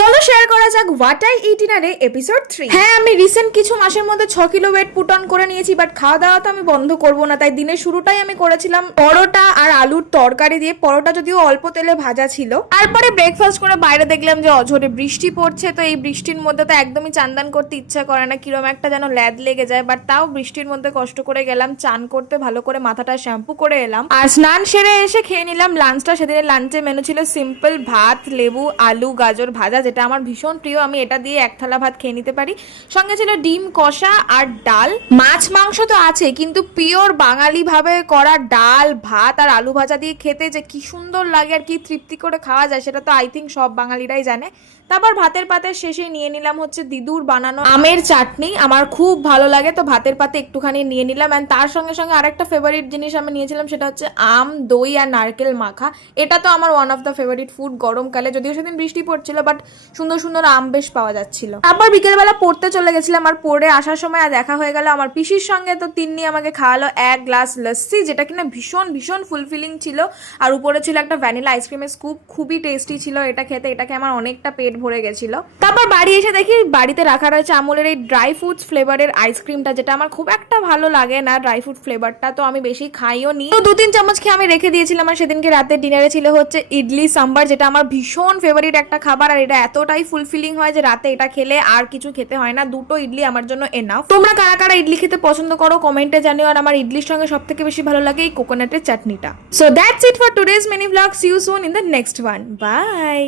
চলো শেয়ার করা যাক হোয়াট আই ইট ডিনারে এপিসোড 3। হ্যাঁ, আমি রিসেন্ট কিছু মাসের মধ্যে 6 কিলো ওয়েট পুট অন করে নিয়েছি, বাট খাওয়া দাওয়া তো আমি বন্ধ করবো না। তাই দিনের শুরুটাই আমি করেছিলাম পরোটা আর আলুর তরকারি দিয়ে। পরোটা যদিও অল্প তেলে ভাজা ছিল। তারপরে ব্রেকফাস্ট করে বাইরে দেখলাম যে অঝরে বৃষ্টি পড়ছে। তো এই বৃষ্টির মধ্যে তো একদমই চান করতে ইচ্ছা করে না, কিরম একটা যেন ল্যাদ লেগে যায়। বাট তাও বৃষ্টির মধ্যে কষ্ট করে গেলাম চান করতে, ভালো করে মাথাটা শ্যাম্পু করে এলাম। আর স্নান সেরে এসে খেয়ে নিলাম লাঞ্চটা। সেদিনের লাঞ্চে মেনু ছিল সিম্পল ভাত, লেবু, আলু, গাজর ভাজা, যেটা আমার ভীষণ প্রিয়। আমি এটা দিয়ে এক থালা ভাত খেয়ে নিতে পারি। সঙ্গে ছিল ডিম কষা আর ডাল। মাছ মাংস তো আছে, কিন্তু পিওর বাঙালি ভাবে করা ডাল, ভাত আর আলু ভাজা দিয়ে খেতে যে কি সুন্দর লাগে আর কি তৃপ্তি করে খাওয়া যায়, সেটা তো আই থিঙ্ক সব বাঙালিরাই জানে। তারপর ভাতের পাতের শেষে নিয়ে নিলাম হচ্ছে দিদুর বানানো আমের চাটনি। আমার খুব ভালো লাগে, তো ভাতের পাতে একটুখানি নিয়ে নিলাম। অ্যান্ড তার সঙ্গে সঙ্গে আরেকটা ফেভারিট জিনিস আমি নিয়েছিলাম, সেটা হচ্ছে আম, দই আর নারকেল মাখা। এটা তো আমার one of the favourite food গরমকালে। যদিও সেদিন বৃষ্টি পড়ছিল, বাট সুন্দর সুন্দর আম বেশ পাওয়া যাচ্ছিল। তারপর বিকেলবেলা পড়তে চলে গেছিলাম। আর পড়ে আসার সময় আর দেখা হয়ে গেল আমার পিসির সঙ্গে। তো তিন্নি আমাকে খাওয়ালো 1 গ্লাস লস্যি, যেটা কিনা ভীষণ ভীষণ ফুলফিলিং ছিল। আর উপরে ছিল একটা ভ্যানিলা আইসক্রিমের স্কুপ, খুবই টেস্টি ছিল এটা খেতে। এটাকে আমার অনেকটা পেট ভরে গেছিল। তারপর বাড়ি এসে দেখি বাড়িতে রাখা রয়েছে আমুলের এই ড্রাই ফ্রুটস ফ্লেভারের আইসক্রিমটা, যেটা আমার খুব একটা ভালো লাগে না ড্রাই ফ্রুট ফ্লেভারটা, তো আমি বেশি খাইও নি। তো 2-3 চামচ খেয়ে আমি রেখে দিয়েছিলাম। আর সেদিনকে রাতের ডিনারে ছিল হচ্ছে ইডলি সাম্বার, যেটা আমার ভীষণ ফেভারিট একটা খাবার। আর এটা এতটাই ফুলফিলিং হয় যে রাতে এটা খেলে আর কিছু খেতে হয় না। 2টো ইডলি আমার জন্য এনাফ। তোমরা কারা কারা ইডলি খেতে পছন্দ করো কমেন্টে জানিও। আর আমার ইডলির সঙ্গে সব থেকে বেশি ভালো লাগে এই কোকোনাটের চাটনিটা। So that's it for today's mini blog. See you soon in the next one. By.